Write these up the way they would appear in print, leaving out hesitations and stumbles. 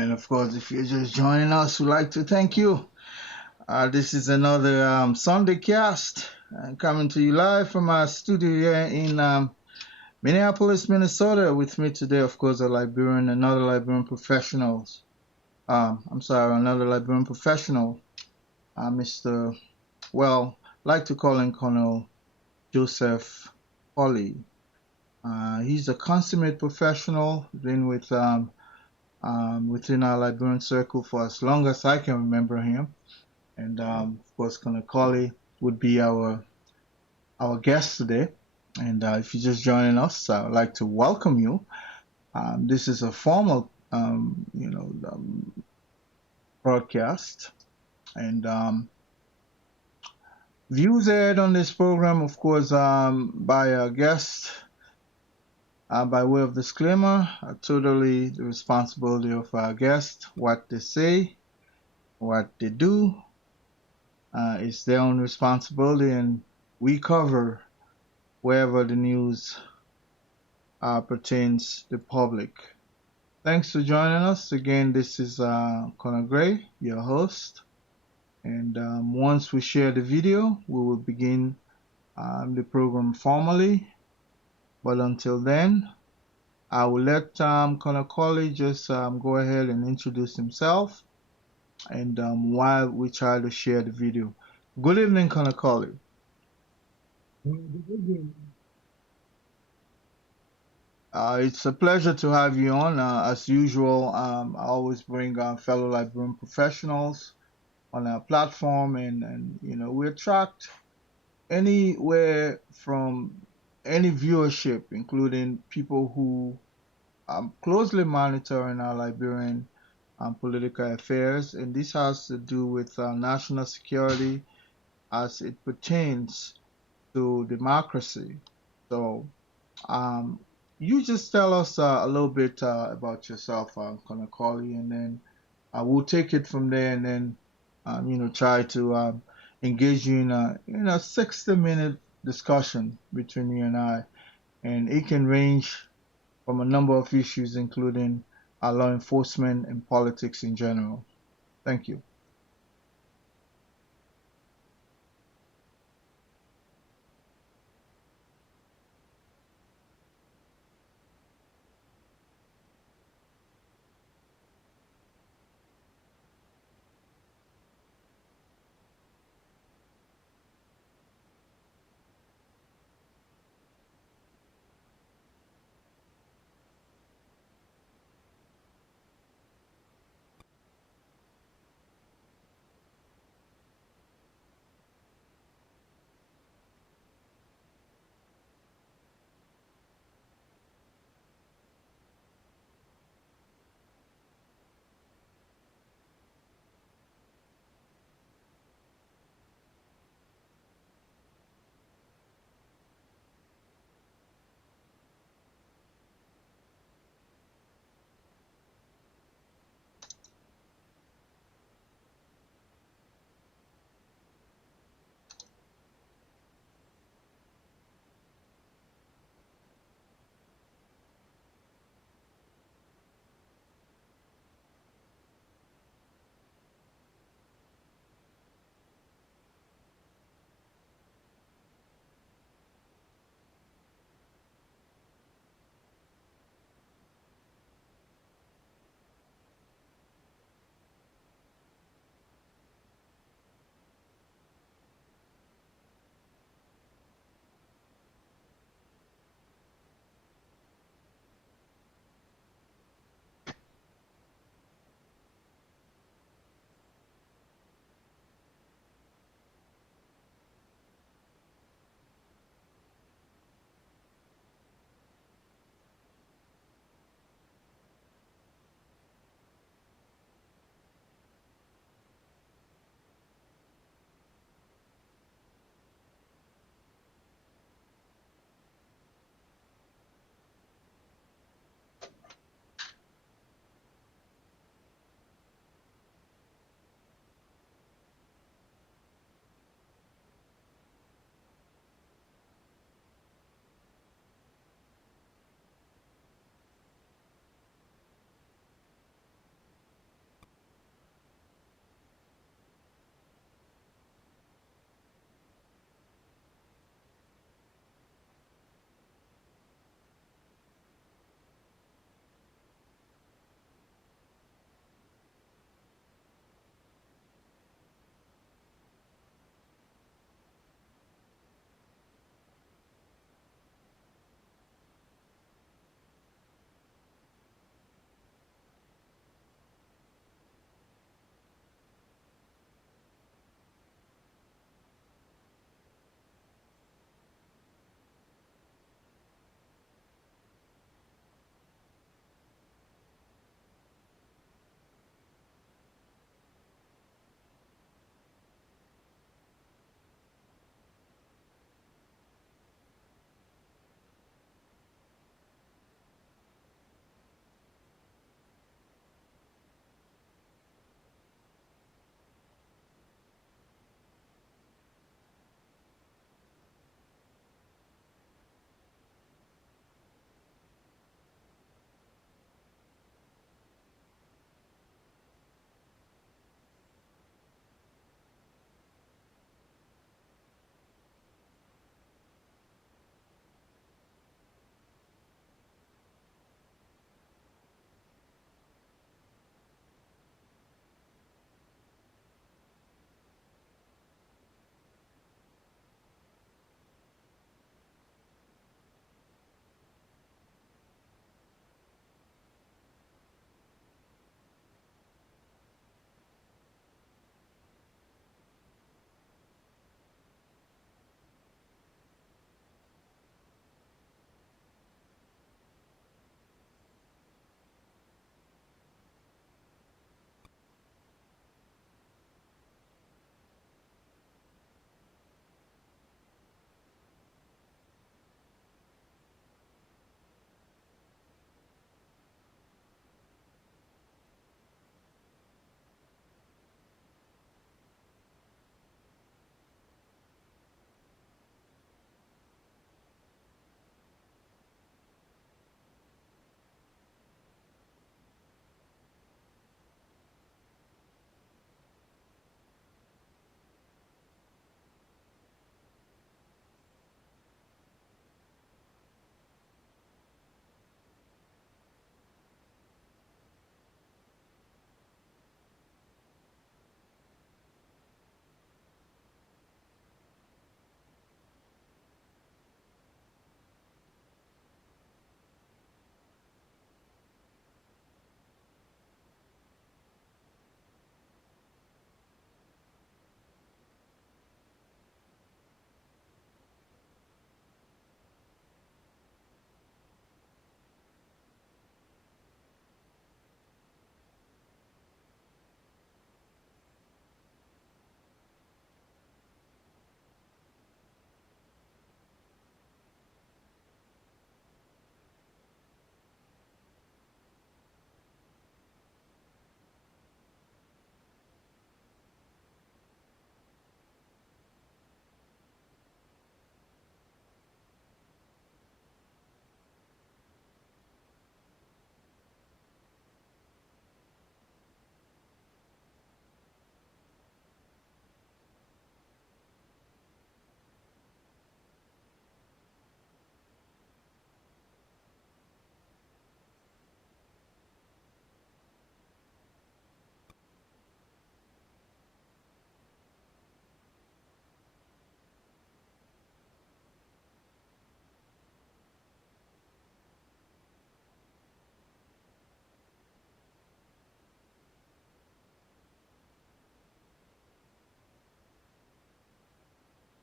And of course, if you're just joining us, we'd like to thank you. This is another Sunday cast coming to you live from our studio here in Minneapolis, Minnesota. With me today, of course, another Liberian professionals. Another Liberian professional, Mr. Well, like to call him Colonel Joseph Polly. He's a consummate professional, been within our Liberian circle for as long as I can remember him. And of course, Coley would be our guest today. And if you're just joining us, I'd like to welcome you. This is a formal, broadcast, and views aired on this program, of course, by our guest. By way of disclaimer, are totally the responsibility of our guest. What they say, what they do, is their own responsibility, and we cover wherever the news pertains to the public. Thanks for joining us. Again, this is Connor Gray, your host. And once we share the video, we will begin the program formally. But until then, I will let Connor Colley just go ahead and introduce himself, and while we try to share the video. Good evening, Connor Colley. It's a pleasure to have you on. As usual, I always bring fellow Liberian professionals on our platform, and we attract anywhere from any viewership, including people who closely monitoring our Liberian political affairs, and this has to do with national security as it pertains to democracy. So, um, you just tell us a little bit about yourself, Konakoli, and then we'll take it from there, and then try to engage you in a 60-minute discussion between you and I, and it can range from a number of issues, including law enforcement and politics in general. Thank you.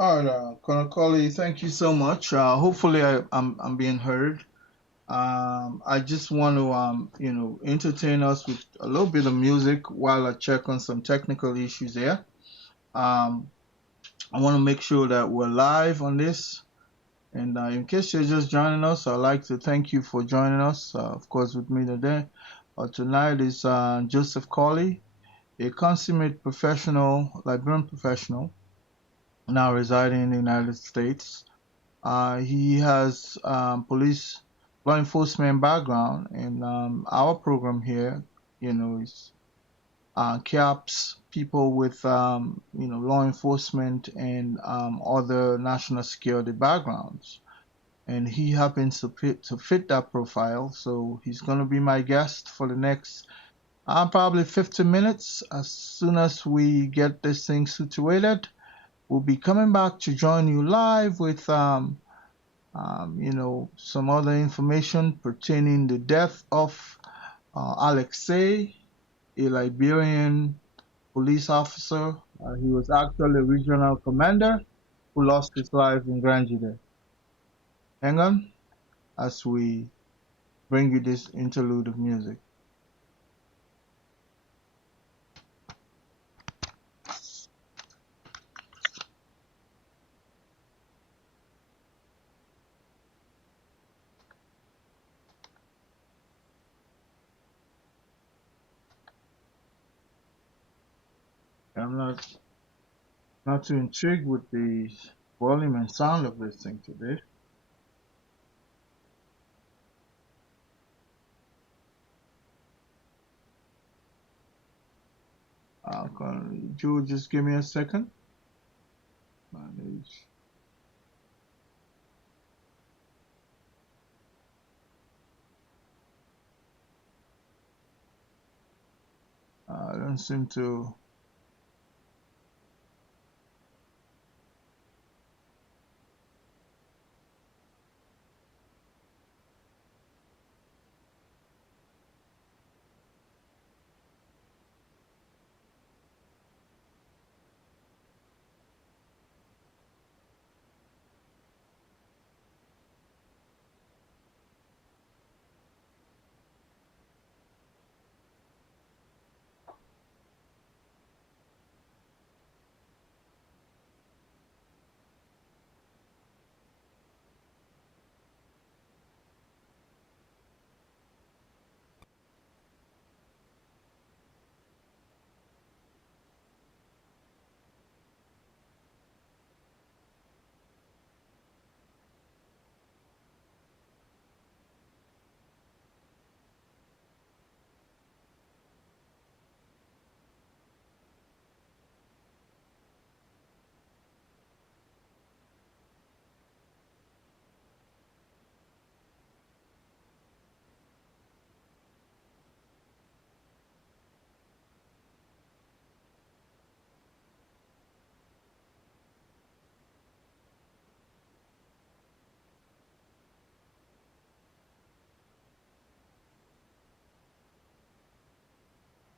All right, Colonel Colley, thank you so much. Hopefully, I'm being heard. I just want to entertain us with a little bit of music while I check on some technical issues there. Um, I want to make sure that we're live on this. And in case you're just joining us, I'd like to thank you for joining us. Of course, with me today, tonight is Joseph Colley, a consummate professional, librarian professional, now residing in the United States. He has police law enforcement background, and our program here, is caps people with law enforcement and other national security backgrounds. And he happens to fit that profile, so he's going to be my guest for the next probably 15 minutes. As soon as we get this thing situated, we'll be coming back to join you live with some other information pertaining the death of Alex Saye, a Liberian police officer. He was actually a regional commander who lost his life in Grangide. Hang on as we bring you this interlude of music. I'm not too intrigued with the volume and sound of this thing today. Joe, just give me a second. Manage. I don't seem to